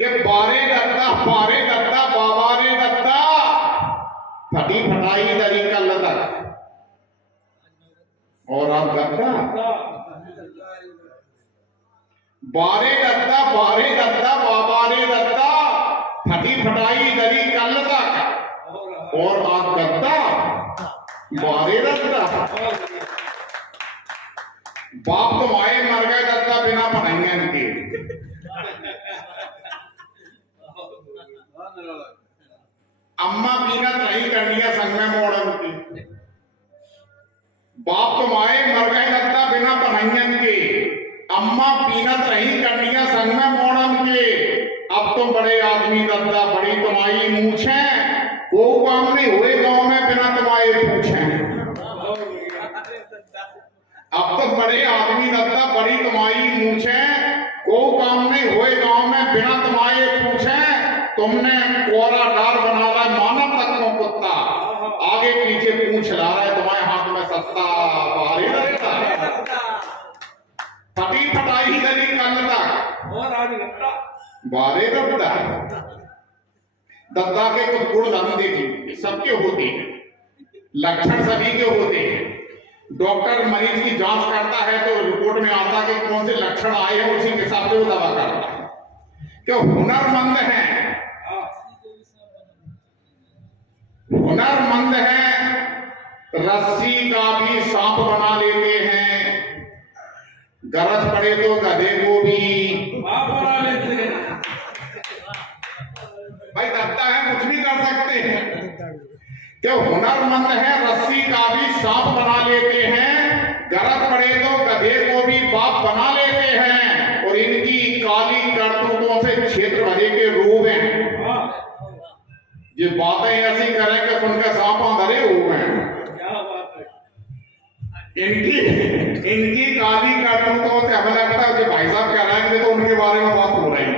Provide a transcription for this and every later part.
कि बारे दत्ता बाबा रे दत्ता, फटी फटाई दरी कल तक। और आप दत्ता बारे दत्ता बाबा रे दत्ता, फटी फटाई दरी कल तक। और आप दत्ता बारे दत्ता, बाप तो आए मर गए दत्ता बिना पढ़ाइए के। अम्मा पीनत नहीं करनी संग में मोड़न की, बाप तो आए मर गए दत्ता बिना पढ़ाइयन के। अम्मा पीनत नहीं करनी संग में मोड़न के। अब तुम बड़े आदमी दत्ता, बड़ी तुम्हारी मूछे, वो काम नहीं हुए गांव में बिना तुम्हारे पूछे। अब तो बड़े आदमी दत्ता, बड़ी तुम्हारी मूछे, वो काम नहीं हुए गांव में बिना तुम्हारे पूछे। तुमने कोरा डार बना रहा है मानव तक को कुत्ता, आगे पीछे पूछ ला रहा है तुम्हारे हाथ में सत्ता। बारे दत्ता फटी फटाई गली कल तक। और आज दत्ता बारे दत्ता, दत्ता के कुछ गुण धर्म देखिए, सबके होते हैं, लक्षण सभी के होते हैं। डॉक्टर मरीज की जांच करता है तो रिपोर्ट में आता है कि कौन से लक्षण आए हैं, उसी के हिसाब से वो दवा करता है। क्यों? हुनरमंद है, हुनरमंद है, रस्सी का भी सांप बना लेते हैं, गरज पड़े तो गधे को भी बना लेते हैं। भाई दत्ता है, कुछ भी कर सकते हैं। तो हुनरमंद है, रस्सी का भी सांप बना लेते हैं, गरज पड़े तो गधे को भी बाप बना लेते हैं। और इनकी काली करतूतों से क्षेत्र भरे के रूप हैं। ये बातें ऐसी करें कि सुनकर सांप अंधरे हुए हैं। इनकी काली करतूतों से हमें लगता है कि भाई साहब कह रहे हैं तो उनके बारे में बात हो रही है।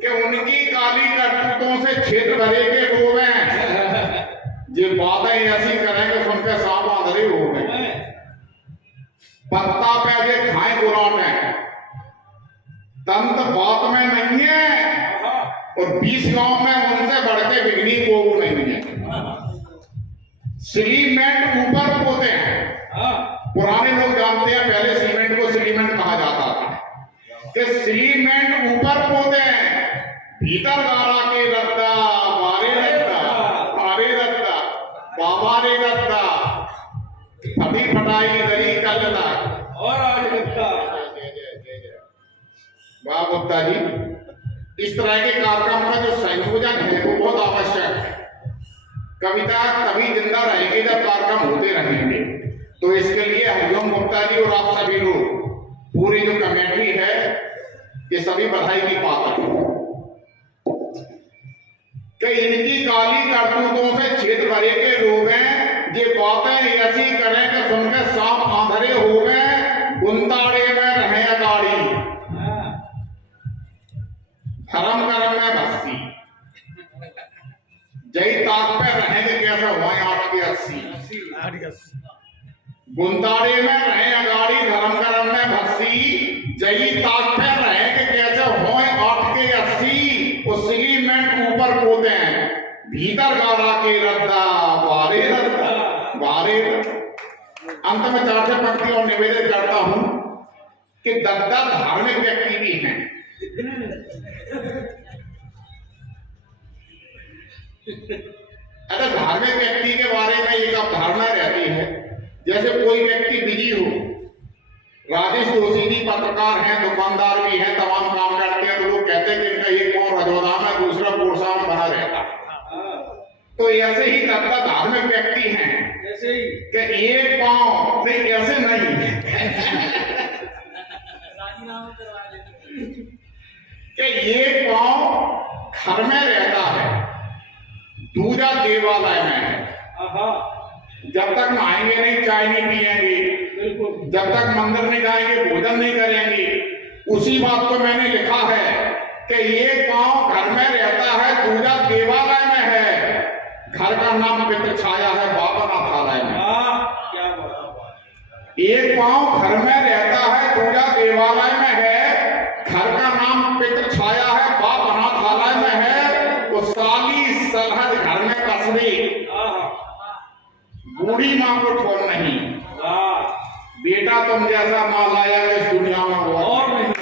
कि उनकी काली करतूतों से क्षेत्र भरे के रूप हैं। ये बातें ऐसी करें कि सुनकर सांप अंधरे हो गए। पत्ता पे जे खाए बुराट है, तंत बात में नहीं है, और 20 गांव में उनसे बढ़ के बिगनी को नहीं है। सीमेंट ऊपर पोते हैं, पुराने लोग जानते हैं पहले सीमेंट को सीमेंट कहा जाता था। कि सीमेंट ऊपर पोते हैं, भीतर गारा के दत्ता बारे दत्ता, बारे दत्ता बाबा रे दत्ता, फटी फटाई दरी कल तक। और आज दत्ता वाह गुप्ता जी, इस तरह के कार्यक्रम का जो संयोजन है वो बहुत आवश्यक है। कविता तभी जिंदा रहेगी जब कार्यक्रम होते रहेंगे। तो इसके लिए हरिओम गुप्ता जी और आप सभी लोग, पूरी जो कमेटी है, ये सभी बधाई की पात्र है कि इनकी काली करतूतों से क्षेत्र भरे के रूप हैं। ये बातें ऐसी करें कि सुनकर सांप आंधरे हो गए, गुंताड़े में रहे अगाड़ी, धर्म कर्म में भस्ती, जय ताक पे रहेंगे कैसे हुए 8 के 80। गुंताड़े में रहे अगाड़ी, धर्म कर्म में भस्ती, जय ताक पे रहेंगे कैसे हुए 8 के 80। सीमेंट ऊपर पोते हैं, भीतर गारा के रद्दा बारे रद्दा बारे। अंत में 4 से पंक्ति और निवेदन करता हूं कि दत्ता धार्मिक व्यक्ति भी हैं। अगर धार्मिक व्यक्ति के बारे में एक अवधारणा रहती है, जैसे कोई व्यक्ति बिजी हो, राजेश जोशी जी पत्रकार हैं, दुकानदार भी हैं, तमाम काम करते हैं, तो लोग कहते हैं कि इनका एक पांव रजौदा में, दूसरा पुरसा में बना रहता है। तो ऐसे ही दत्ता धार्मिक व्यक्ति हैं, ऐसे ही कि एक पांव नहीं, ऐसे नहीं कि एक पांव घर में रहता है, दूजा देवालय में है। जब तक नहाएंगे नहीं, चाय नहीं पिएंगे, जब तक मंदिर नहीं जाएंगे, भोजन नहीं करेंगे। उसी बात को मैंने लिखा है कि एक पांव घर में रहता है, दूजा देवालय में है। घर का नाम पितृ छाया है, बाबा नाथालय में। एक पांव घर में रहता है, दूजा देवालय में है। घर का नाम पितृ छाया है, बाप अनाथालय में है। वो साली सलहद घर में बस रही, बूढ़ी माँ को छोड़ नहीं। बेटा तुम जैसा माँ लाया इस दुनिया में वो और नहीं।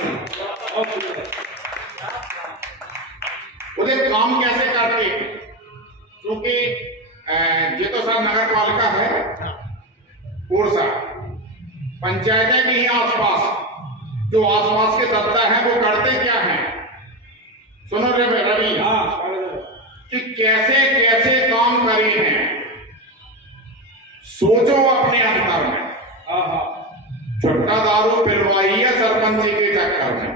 उसे काम कैसे करते, क्योंकि ये तो सर नगर पालिका है कोरसा, पंचायतें भी हैं आसपास। जो आसपास के दफ्तर हैं वो करते क्या हैं, सुनो रवि, कि कैसे कैसे काम करे हैं। सोचो अपने अंतर में, छुट्टा दारू पिलवाई है सरपंची के चक्कर में।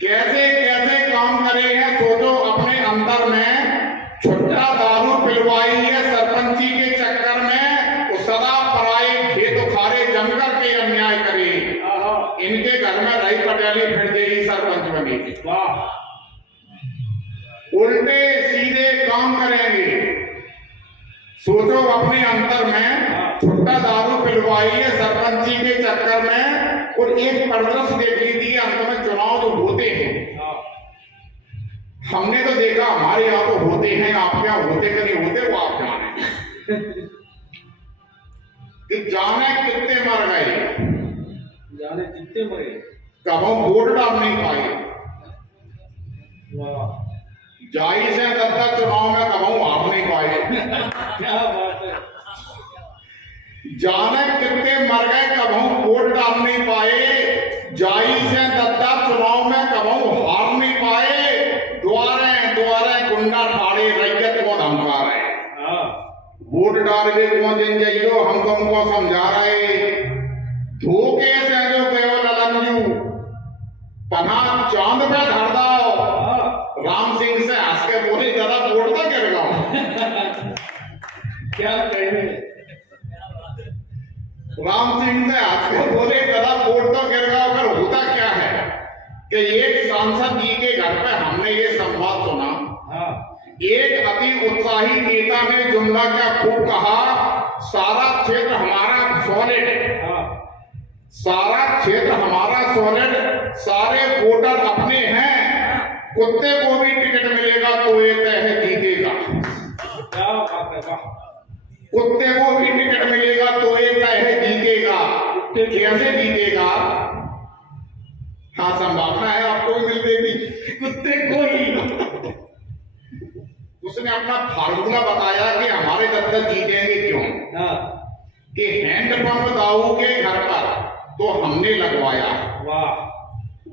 कैसे कैसे काम करे हैं, सोचो अपने अंतर में। छुट्टा दारू पिलवाई है सरपंची के चक्कर में। वो सदा पराए खेत उखाड़े जमकर के अन्याय करे। इनके घर में रही पटेली फिर देगी सरपंच बनेगी। उल्टे सीधे काम करेंगे। सोचो अपने अंतर में, छुट्टा दारू पिलवाई है सरपंची के चक्कर में। और एक परिदृश्य देख लीजिए, अंत में चुनाव जो होते हैं, हमने तो देखा हमारे यहाँ तो होते हैं, आपके यहाँ होते कि नहीं होते वो आप जाने। कि जाने कितने मर गए, जाने कितने मरे, कब हम वोट डाल नहीं पाए। जाई से दत्ता चुनाव में कब हम हार नहीं पाए। क्या बात है। जाने कितने मर गए, कब हम वोट डाल नहीं पाए। जाई से दत्ता चुनाव में कब हम हार नहीं पाए। द्वारे द्वारे गुंडा ठाड़े रैयत को धमका रहे। वोट डाल के कौन जिन जाइयो, हम तुमको समझा रहे। धोखे से जो गयो ललंजू, पना चांद पे धर दो। राम सिंह से हंस के बोले जरा वोट तो गिर गया। क्या कहने, राम सिंह से हंस के बोले जरा वोट तो गिर गया। अगर होता क्या है कि एक सांसद जी के घर पे हमने ये संवाद सुना। एक अति उत्साही नेता ने जुमला क्या खूब कहा, सारा क्षेत्र हमारा सॉलिड, सारा क्षेत्र हमारा सॉलिड, सारे वोटर अपने हैं। कुत्ते को भी टिकट मिलेगा तो ये तय है जीतेगा। क्या बात है, वाह। कुत्ते को भी टिकट मिलेगा तो ये तय है जीतेगा। कैसे जीतेगा? हाँ, संभावना है आपको भी मिल देगी, कुत्ते को ही। उसने अपना फार्मूला बताया कि हमारे दफ्तर जीतेंगे क्यों। कि हैंडपंप दाऊ के घर पर तो हमने लगवाया। वाह।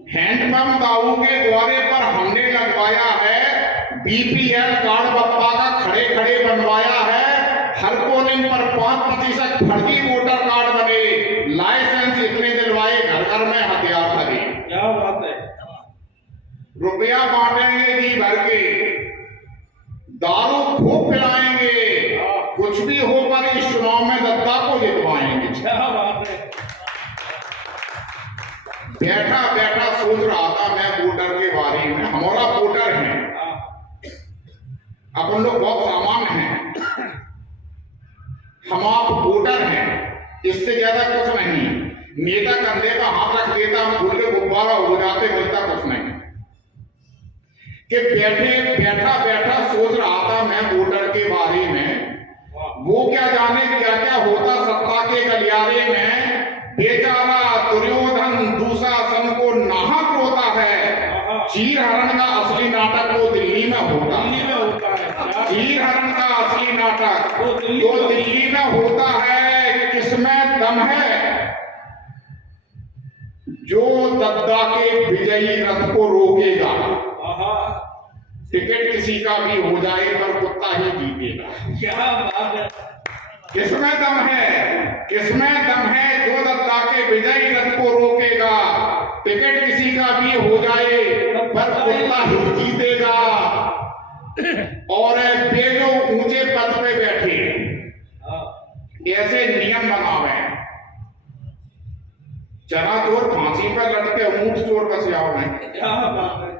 हैंडपंप दाऊ के द्वारे पर हमने लगवाया है। बीपीएल कार्ड बप्पा का खड़े खड़े बनवाया है। हर पोलिंग पर 5% फर्जी वोटर कार्ड बने। लाइसेंस इतने दिलवाए, घर घर में हथियार धरे। क्या बात है। रुपया बांटेंगे जी भर के, दारू खूब पिलाएंगे, कुछ भी हो पर इस चुनाव में दत्ता को जितवाएंगे। क्या बात है। बैठा बैठा सोच रहा था मैं वोटर के बारे में। हमारा वोटर है, अपन लोग बहुत सामान्य हैं, हम आप वोटर हैं, इससे ज्यादा कुछ नहीं। नेता कंधे का हाथ रख देता, हम भूल के गुब्बारा हो जाते, मिलता कुछ नहीं। कि बैठा बैठा सोच रहा था मैं वोटर के बारे में। वो क्या जाने क्या क्या होता सत्ता के गलियारे में। बेचारा दुर्योधन दुशासन को नाहक रोता है। चीर हरण का असली नाटक वो दिल्ली में होता है। चीर हरण का असली नाटक तो दिल्ली में होता है। किसमें दम है? जो दद्दा के विजयी रथ को रोकेगा। टिकट किसी का भी हो जाए पर कुत्ता ही जीतेगा। क्या बात है। किसमें दम है? किसमें दम है? जो दद्दा के विजयी रथ को रोकेगा। टिकट किसी का भी हो जाए पर कुत्ता ही जीतेगा। और वे जो ऊंचे पद पे बैठे ऐसे नियम बनावे। चना चोर फांसी पर लटके, ऊंट चोर कसियाओ में। क्या बात है।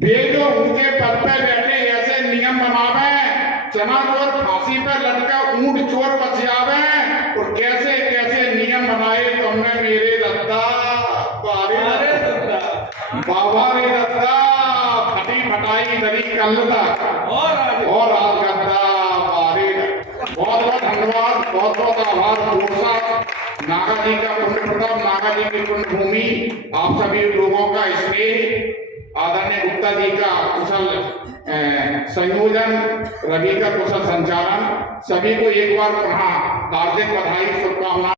वे जो ऊंचे पद पे बैठे ऐसे नियम बनावे। चना चोर फांसी पर लटका, ऊंट चोर बचियावे। और बाबा रे दत्ता फटी फटाई दरी कल तक और आज गद्दा बारे। बहुत बहुत धन्यवाद, बहुत बहुत आभार। पूर्णसा नागा जी का पुण्य प्रताप, नागा जी की पुण्य भूमि, आप सभी लोगों का स्नेह, आदरणीय गुप्ता जी का कुशल संयोजन, रवि का कुशल संचालन, सभी को एक बार पुनः हार्दिक बधाई, शुभकामनाएं।